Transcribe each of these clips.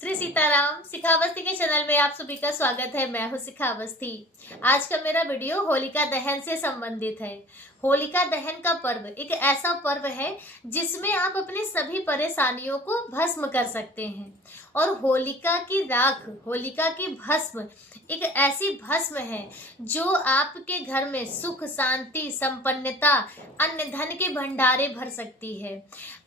श्री सीताराम। शिखा अवस्थी के चैनल में आप सभी का स्वागत है। मैं हूँ शिखा अवस्थी। आज का मेरा वीडियो होलिका दहन से संबंधित है। होलिका दहन का पर्व एक ऐसा पर्व है जिसमें आप अपनी सभी परेशानियों को भस्म कर सकते हैं। और होलिका की राख, होलिका की भस्म एक ऐसी भस्म है जो आपके घर में सुख, शांति, संपन्नता, अन्न धन के भंडारे भर सकती है।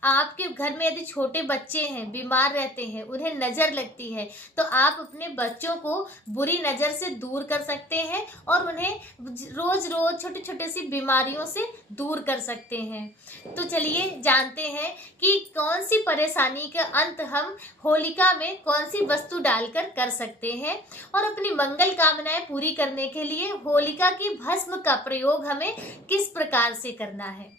आपके घर में यदि छोटे बच्चे हैं, बीमार रहते हैं, उन्हें नजर लगती है, तो आप अपने बच्चों को बुरी नजर से दूर कर सकते हैं और उन्हें रोज रोज छोटे छोटे सी बीमारियों से दूर कर सकते हैं। तो चलिए जानते हैं कि कौन सी परेशानी का अंत हम होलिका में कौन सी वस्तु डालकर कर सकते हैं और अपनी मंगल कामनाएं पूरी करने के लिए होलिका की भस्म का प्रयोग हमें किस प्रकार से करना है।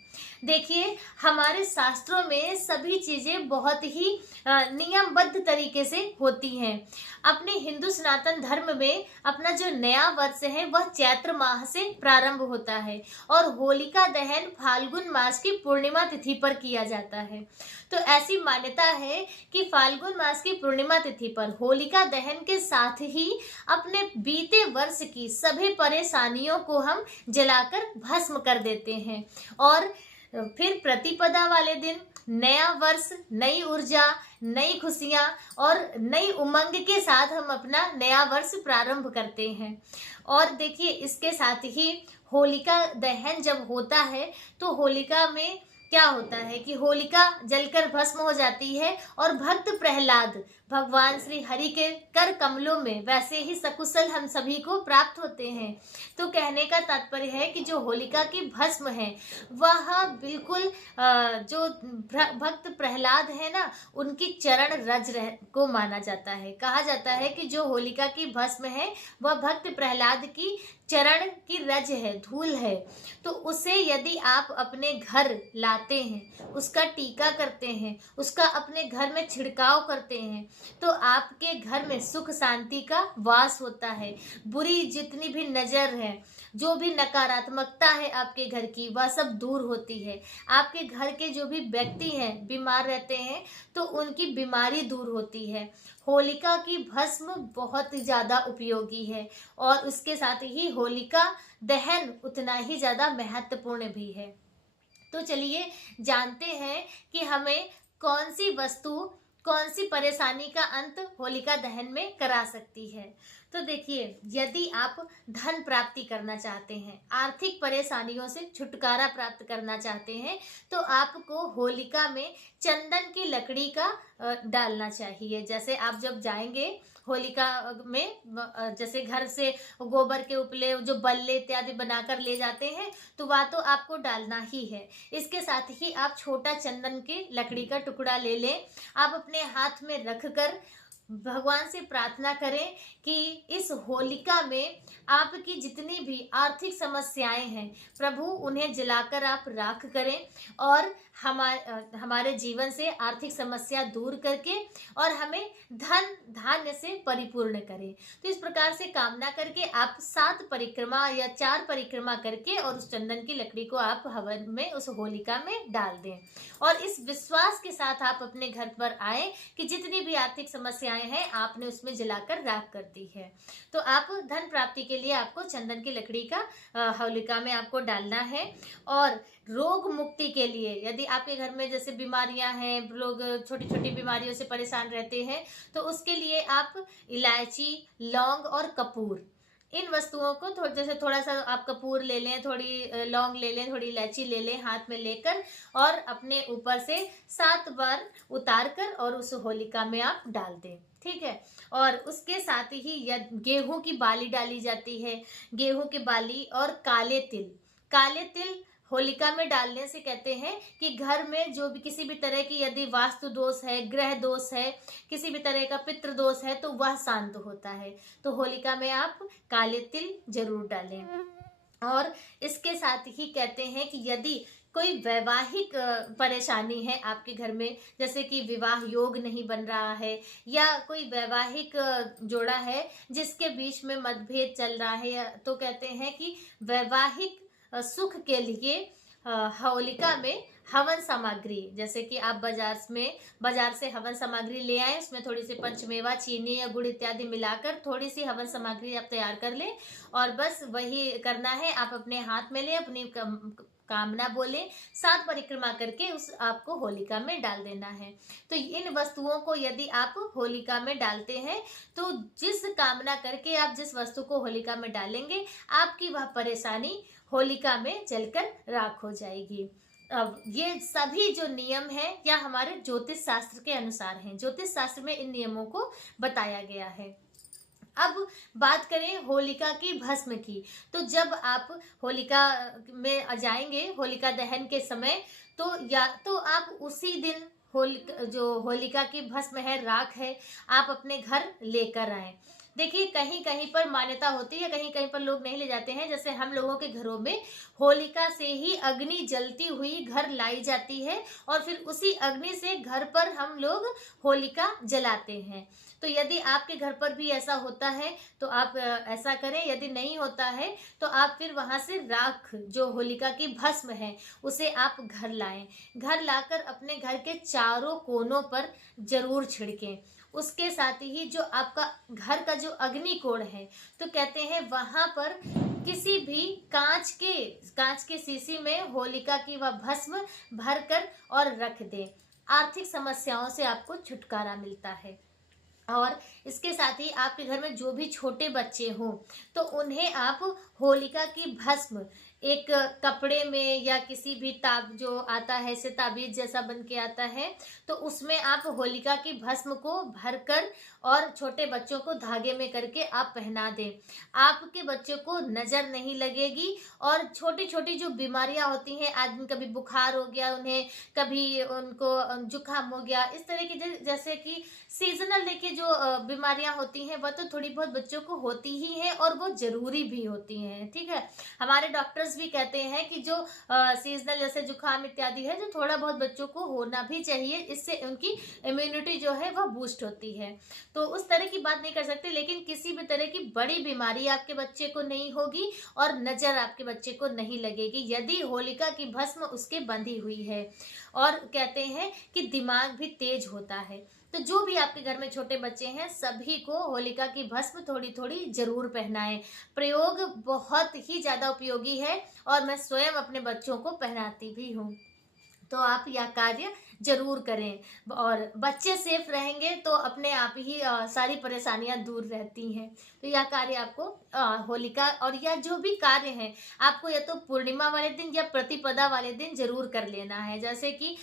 देखिए, हमारे शास्त्रों में सभी चीजें बहुत ही नियमबद्ध तरीके से होती हैं। अपने हिंदू सनातन धर्म में अपना जो नया वर्ष है वह चैत्र माह से प्रारंभ होता है और होलिका दहन फाल्गुन मास की पूर्णिमा तिथि पर किया जाता है। तो ऐसी मान्यता है कि फाल्गुन मास की पूर्णिमा तिथि पर होलिका दहन के साथ ही अपने बीते वर्ष की सभी परेशानियों को हम जलाकर भस्म कर देते हैं और फिर प्रतिपदा वाले दिन नया वर्ष, नई ऊर्जा, नई खुशियां और नई उमंग के साथ हम अपना नया वर्ष प्रारंभ करते हैं। और देखिए, इसके साथ ही होलिका दहन जब होता है तो होलिका में क्या होता है कि होलिका जलकर भस्म हो जाती है और भक्त प्रहलाद भगवान श्री हरि के कर कमलों में वैसे ही सकुशल हम सभी को प्राप्त होते हैं। तो कहने का तात्पर्य है कि जो होलिका की भस्म है वह बिल्कुल जो भक्त प्रहलाद है ना, उनकी चरण रज को माना जाता है। कहा जाता है कि जो होलिका की भस्म है वह भक्त प्रहलाद की चरण की रज है, धूल है। तो उसे यदि आप अपने घर लाते हैं, उसका टीका करते हैं, उसका अपने घर में छिड़काव करते हैं, तो आपके घर में सुख शांति का वास होता है। बुरी जितनी भी नजर है, जो भी नकारात्मकता है आपके घर की, वह सब दूर होती है। आपके घर के जो भी व्यक्ति हैं, बीमार रहते हैं, तो उनकी बीमारी दूर होती है। होलिका की भस्म बहुत ज्यादा उपयोगी है और उसके साथ ही होलिका दहन उतना ही ज्यादा महत्वपूर्ण भी है। तो चलिए जानते हैं कि हमें कौन सी वस्तु, कौन सी परेशानी का अंत होलिका दहन में करा सकती है। तो देखिए, यदि आप धन प्राप्ति करना चाहते हैं, आर्थिक परेशानियों से छुटकारा प्राप्त करना चाहते हैं, तो आपको होलिका में चंदन की लकड़ी का डालना चाहिए। जैसे आप जब जाएंगे होलिका में, जैसे घर से गोबर के उपले जो बल्ले इत्यादि बनाकर ले जाते हैं, तो वह तो आपको डालना ही है। इसके साथ ही आप छोटा चंदन की लकड़ी का टुकड़ा ले लें। आप अपने हाथ में रख कर भगवान से प्रार्थना करें कि इस होलिका में आपकी जितनी भी आर्थिक समस्याएं हैं, प्रभु उन्हें जलाकर आप राख करें और हमारे जीवन से आर्थिक समस्या दूर करके और हमें धन धान्य से परिपूर्ण करें। तो इस प्रकार से कामना करके आप 7 परिक्रमा या 4 परिक्रमा करके और उस चंदन की लकड़ी को आप हवन में, उस होलिका में डाल दें। और इस विश्वास के साथ आप अपने घर पर आए कि जितनी भी आर्थिक समस्याएं हैं आपने उसमें जलाकर राख कर दी है। तो आप धन प्राप्ति के लिए आपको चंदन की लकड़ी का होलिका में आपको डालना है। और रोग मुक्ति के लिए, यदि आपके घर में जैसे बीमारियां हैं, लोग छोटी छोटी बीमारियों से परेशान रहते हैं, तो उसके लिए आप इलायची, लौंग और कपूर, इन वस्तुओं को जैसे थोड़ा सा आप कपूर ले लें, थोड़ी लौंग ले लें, थोड़ी इलायची ले लें, हाथ में लेकर और अपने ऊपर से 7 बार उतार कर और उस होलिका में आप डाल दें। ठीक है। और उसके साथ ही गेहूं की बाली डाली जाती है। गेहूं की बाली और काले तिल, काले तिल होलिका में डालने से कहते हैं कि घर में जो भी किसी भी तरह की यदि वास्तु दोष है, ग्रह दोष है, किसी भी तरह का पितृ दोष है, तो वह शांत होता है। तो होलिका में आप काले तिल जरूर डालें। और इसके साथ ही कहते हैं कि यदि कोई वैवाहिक परेशानी है आपके घर में, जैसे कि विवाह योग नहीं बन रहा है या कोई वैवाहिक जोड़ा है जिसके बीच में मतभेद चल रहा है, तो कहते हैं कि वैवाहिक सुख के लिए होलिका में हवन सामग्री, जैसे कि आप बाजार से हवन सामग्री ले आए, उसमें थोड़ी सी पंचमेवा, चीनी या गुड़ इत्यादि मिलाकर थोड़ी सी हवन सामग्री आप तैयार कर लें और बस वही करना है। आप अपने हाथ में ले, अपनी कामना बोले, 7 परिक्रमा करके उस आपको होलिका में डाल देना है। तो इन वस्तुओं को यदि आप होलिका में डालते हैं तो जिस कामना करके आप जिस वस्तु को होलिका में डालेंगे, आपकी वह परेशानी होलिका में जलकर राख हो जाएगी। अब ये सभी जो नियम है या हमारे ज्योतिष शास्त्र के अनुसार हैं, ज्योतिष शास्त्र में इन नियमों को बताया गया है। अब बात करें होलिका की भस्म की, तो जब आप होलिका में जाएंगे होलिका दहन के समय, तो या तो आप उसी दिन होलिका की भस्म है, राख है, आप अपने घर लेकर आए। देखिए कहीं कहीं पर मान्यता होती है, कहीं कहीं पर लोग नहीं ले जाते हैं। जैसे हम लोगों के घरों में होलिका से ही अग्नि जलती हुई घर लाई जाती है और फिर उसी अग्नि से घर पर हम लोग होलिका जलाते हैं। तो यदि आपके घर पर भी ऐसा होता है तो आप ऐसा करें, यदि नहीं होता है तो आप फिर वहां से राख जो होलिका की भस्म है उसे आप घर लाएं। घर लाकर अपने घर के चारों कोनों पर जरूर छिड़कें। उसके साथ ही जो आपका घर का जो अग्निकोण है, तो कहते हैं वहां पर किसी भी कांच के शीशी में होलिका की वह भस्म भरकर और रख दें। आर्थिक समस्याओं से आपको छुटकारा मिलता है। और इसके साथ ही आपके घर में जो भी छोटे बच्चे हों तो उन्हें आप होलिका की भस्म एक कपड़े में या किसी भी जो आता है से ताबीज जैसा बन के आता है, तो उसमें आप होलिका की भस्म को भरकर और छोटे बच्चों को धागे में करके आप पहना दें। आपके बच्चों को नजर नहीं लगेगी और छोटी छोटी जो बीमारियां होती हैं, आदमी कभी बुखार हो गया उन्हें, कभी उनको जुकाम हो गया, इस तरह की जैसे कि सीजनल देखिए जो बीमारियां होती हैं वह तो थोड़ी बहुत बच्चों को होती ही हैं और वो जरूरी भी होती हैं। ठीक है, हमारे डॉक्टर्स भी कहते हैं कि जो सीजनल जैसे जुकाम इत्यादि है जो थोड़ा बहुत बच्चों को होना भी चाहिए, इससे उनकी इम्यूनिटी जो है वह बूस्ट होती है। तो उस तरह की बात नहीं कर सकते, लेकिन किसी भी तरह की बड़ी बीमारी आपके बच्चे को नहीं होगी और नजर आपके बच्चे को नहीं लगेगी यदि होलिका की भस्म उसके बंधी हुई है। और कहते हैं कि दिमाग भी तेज होता है। तो जो भी आपके घर में छोटे बच्चे हैं सभी को होलिका की भस्म थोड़ी थोड़ी जरूर पहनाएं। प्रयोग बहुत ही ज्यादा उपयोगी है और मैं स्वयं अपने बच्चों को पहनाती भी हूँ। तो आप यह कार्य जरूर करें और बच्चे सेफ रहेंगे तो अपने आप ही सारी परेशानियां दूर रहती हैं। तो यह कार्य आपको होलिका और यह जो भी कार्य है आपको या तो पूर्णिमा वाले दिन या प्रतिपदा वाले दिन जरूर कर लेना है। जैसे कि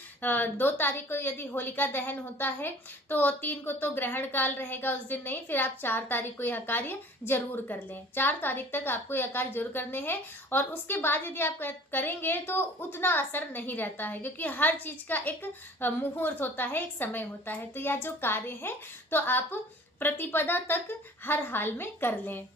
2 तारीख को यदि होलिका दहन होता है तो 3 को तो ग्रहण काल रहेगा, उस दिन नहीं, फिर आप 4 तारीख को यह कार्य जरूर कर लें। 4 तारीख तक आपको यह कार्य जरूर करने हैं और उसके बाद यदि आप करेंगे तो उतना असर नहीं रहता है, क्योंकि हर चीज का एक मुहूर्त होता है, एक समय होता है। तो यह जो कार्य है तो आप प्रतिपदा तक हर हाल में कर लें।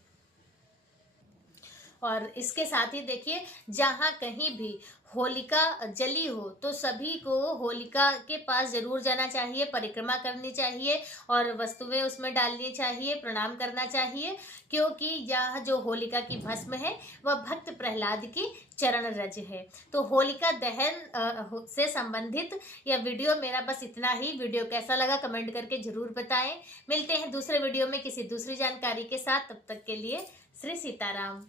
और इसके साथ ही देखिए जहाँ कहीं भी होलिका जली हो तो सभी को होलिका के पास जरूर जाना चाहिए, परिक्रमा करनी चाहिए और वस्तुएं उसमें डालनी चाहिए, प्रणाम करना चाहिए, क्योंकि यह जो होलिका की भस्म है वह भक्त प्रहलाद की चरण रज है। तो होलिका दहन से संबंधित यह वीडियो मेरा बस इतना ही। वीडियो कैसा लगा कमेंट करके जरूर बताएं। मिलते हैं दूसरे वीडियो में किसी दूसरी जानकारी के साथ, तब तक के लिए श्री सीताराम।